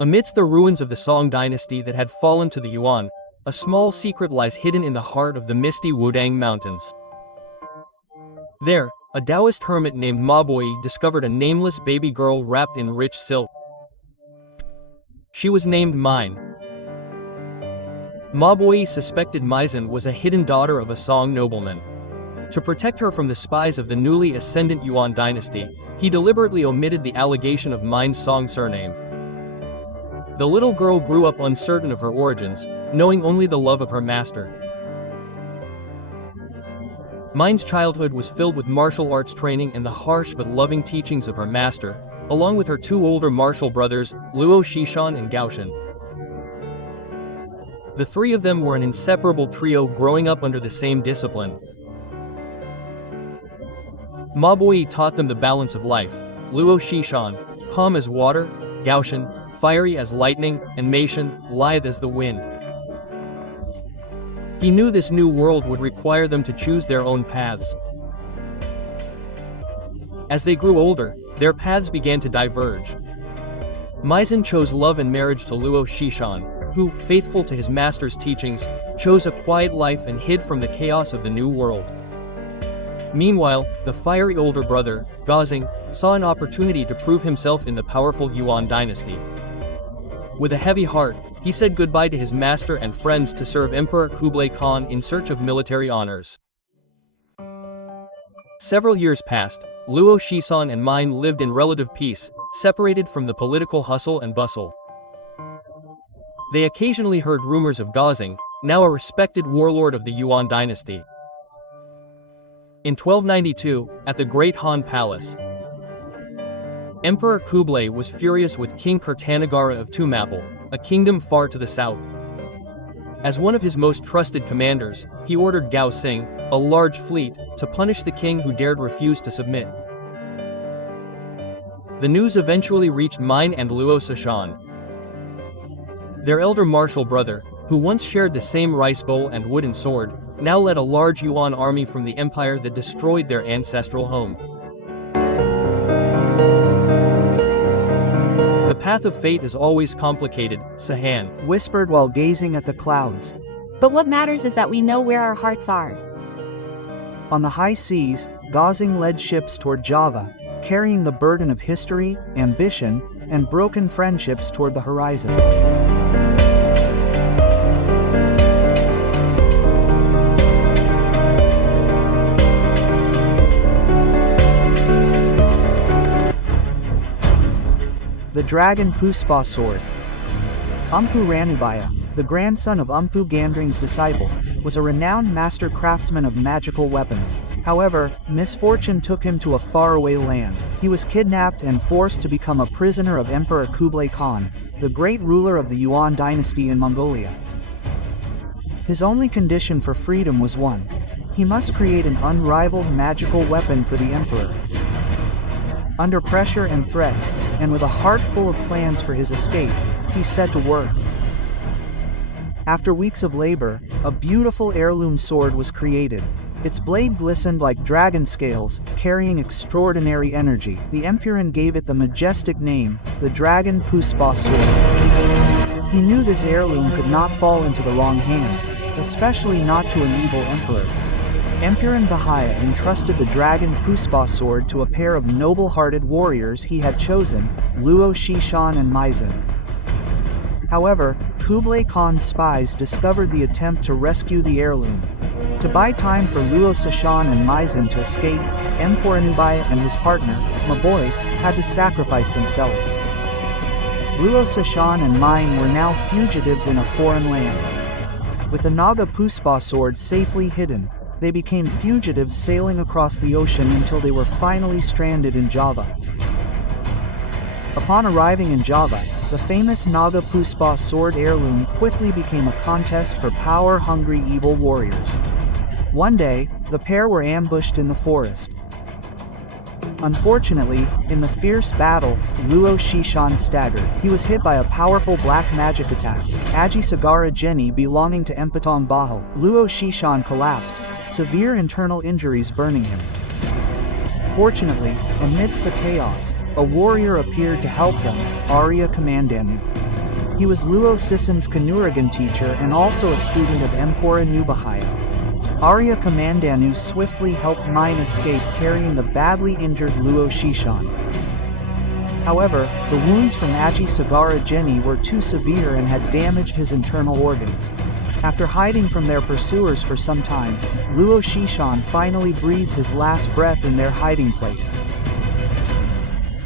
Amidst the ruins of the Song dynasty that had fallen to the Yuan, a small secret lies hidden in the heart of the misty Wudang Mountains. There, a Taoist hermit named Ma Boi discovered a nameless baby girl wrapped in rich silk. She was named Mine. Ma Boi suspected Mizan was a hidden daughter of a Song nobleman. To protect her from the spies of the newly ascendant Yuan dynasty, he deliberately omitted the allegation of Mine's Song surname. The little girl grew up uncertain of her origins, knowing only the love of her master. Mine's childhood was filled with martial arts training and the harsh but loving teachings of her master, along with her two older martial brothers, Luo Shishan and Gaoshan. The three of them were an inseparable trio growing up under the same discipline. Ma Boi taught them the balance of life, Luo Shishan, calm as water, Gaoshan, fiery as lightning, and Mei Shan, lithe as the wind. He knew this new world would require them to choose their own paths. As they grew older, their paths began to diverge. Mizan chose love and marriage to Luo Shishan, who, faithful to his master's teachings, chose a quiet life and hid from the chaos of the new world. Meanwhile, the fiery older brother, Gaozing, saw an opportunity to prove himself in the powerful Yuan dynasty. With a heavy heart, he said goodbye to his master and friends to serve Emperor Kublai Khan in search of military honors. Several years passed. Luo Shishan and Mine lived in relative peace, separated from the political hustle and bustle. They occasionally heard rumors of Gaozing, now a respected warlord of the Yuan dynasty. In 1292, at the Great Han Palace, Emperor Kublai was furious with King Kirtanagara of Tumapel, a kingdom far to the south. As one of his most trusted commanders, he ordered Gao Sing, a large fleet, to punish the king who dared refuse to submit. The news eventually reached Mine and Luo Sishan. Their elder martial brother, who once shared the same rice bowl and wooden sword, now led a large Yuan army from the empire that destroyed their ancestral home. The path of fate is always complicated, Sahan whispered while gazing at the clouds. But what matters is that we know where our hearts are. On the high seas, Gaozing led ships toward Java, carrying the burden of history, ambition, and broken friendships toward the horizon. The Dragon Puspa Sword. Umpu Ranubaya, the grandson of Umpu Gandring's disciple, was a renowned master craftsman of magical weapons. However, misfortune took him to a faraway land. He was kidnapped and forced to become a prisoner of Emperor Kublai Khan, the great ruler of the Yuan dynasty in Mongolia. His only condition for freedom was one: he must create an unrivaled magical weapon for the emperor. Under pressure and threats, and with a heart full of plans for his escape, he set to work. After weeks of labor, a beautiful heirloom sword was created. Its blade glistened like dragon scales, carrying extraordinary energy. The Emperor gave it the majestic name, the Dragon Puspa Sword. He knew this heirloom could not fall into the wrong hands, especially not to an evil emperor. Emperor Bahaya entrusted the Dragon Puspa Sword to a pair of noble-hearted warriors he had chosen, Luo Shishan and Mizan. However, Kublai Khan's spies discovered the attempt to rescue the heirloom. To buy time for Luo Sishan and Mizan to escape, Emperor Ranubaya and his partner, Ma Boi, had to sacrifice themselves. Luo Sishan and Mine were now fugitives in a foreign land. With the Naga Puspa Sword safely hidden, they became fugitives sailing across the ocean until they were finally stranded in Java. Upon arriving in Java, the famous Naga Puspa sword heirloom quickly became a contest for power-hungry evil warriors. One day, the pair were ambushed in the forest. Unfortunately, in the fierce battle, Luo Shishan staggered. He was hit by a powerful black magic attack, Aji Sagara Jenny belonging to Empatong Bahal. Luo Shishan collapsed, severe internal injuries burning him. Fortunately, amidst the chaos, A warrior appeared to help them, Arya Kamandanu. He was Luo Sisan's Kanuragan teacher and also a student of Empora Nubahaya. Arya Kamandanu swiftly helped Mine escape, carrying the badly injured Luo Shishan. However, the wounds from Aji Sagara Jenny were too severe and had damaged his internal organs. After hiding from their pursuers for some time, Luo Shishan finally breathed his last breath in their hiding place.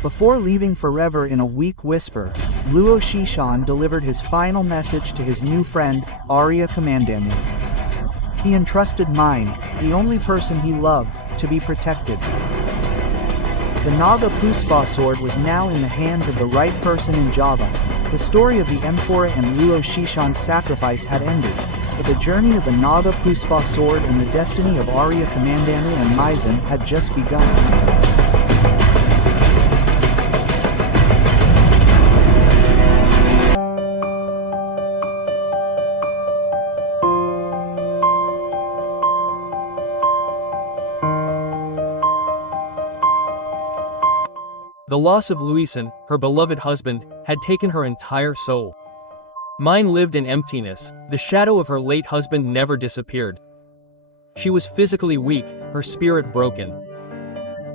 Before leaving forever in a weak whisper, Luo Shishan delivered his final message to his new friend, Arya Kamandanu. He entrusted Mine, the only person he loved, to be protected. The Naga Puspa sword was now in the hands of the right person in Java. The story of the Empora and Luo Shishan's sacrifice had ended, but the journey of the Naga Puspa sword and the destiny of Arya Kamandanu and Maizen had just begun. The loss of Luisen, her beloved husband, had taken her entire soul. Mine lived in emptiness. The shadow of her late husband never disappeared. She was physically weak, her spirit broken.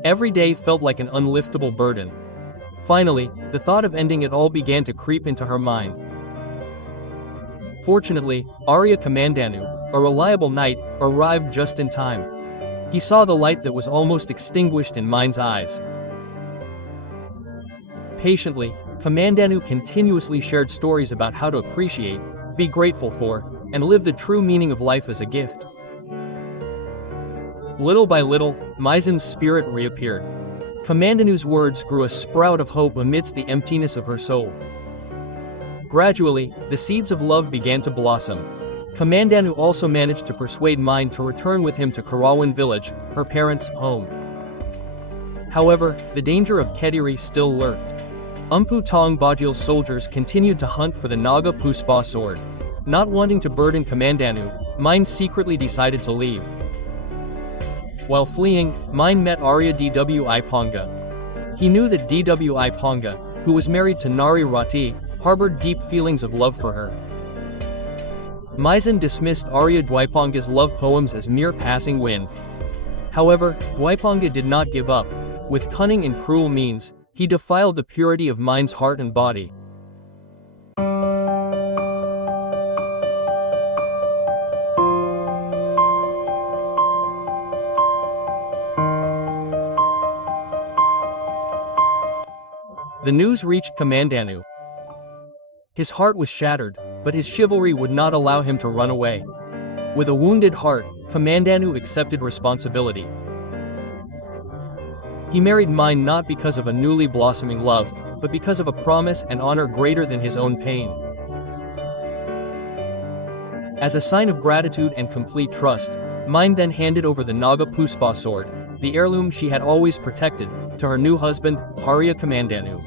Every day felt like an unliftable burden. Finally, the thought of ending it all began to creep into her mind. Fortunately, Arya Kamandanu, a reliable knight, arrived just in time. He saw the light that was almost extinguished in Mine's eyes. Patiently, Kamandanu continuously shared stories about how to appreciate, be grateful for, and live the true meaning of life as a gift. Little by little, Maizen's spirit reappeared. Kamandanu's words grew a sprout of hope amidst the emptiness of her soul. Gradually, the seeds of love began to blossom. Kamandanu also managed to persuade Mine to return with him to Karawan village, her parents' home. However, the danger of Kediri still lurked. Umpu Tong Bajil's soldiers continued to hunt for the Naga Puspa sword. Not wanting to burden Kamandanu, Mine secretly decided to leave. While fleeing, Mine met Arya Dwi Ponga. He knew that Dwi Ponga, who was married to Nari Rati, harbored deep feelings of love for her. Maizen dismissed Arya Dwiponga's love poems as mere passing wind. However, Dwiponga did not give up. With cunning and cruel means, he defiled the purity of Mine's heart and body. The news reached Kamandanu. His heart was shattered, but his chivalry would not allow him to run away. With a wounded heart, Kamandanu accepted responsibility. He married Mine not because of a newly blossoming love, but because of a promise and honor greater than his own pain. As a sign of gratitude and complete trust, Mine then handed over the Naga Puspa sword, the heirloom she had always protected, to her new husband, Arya Kamandanu.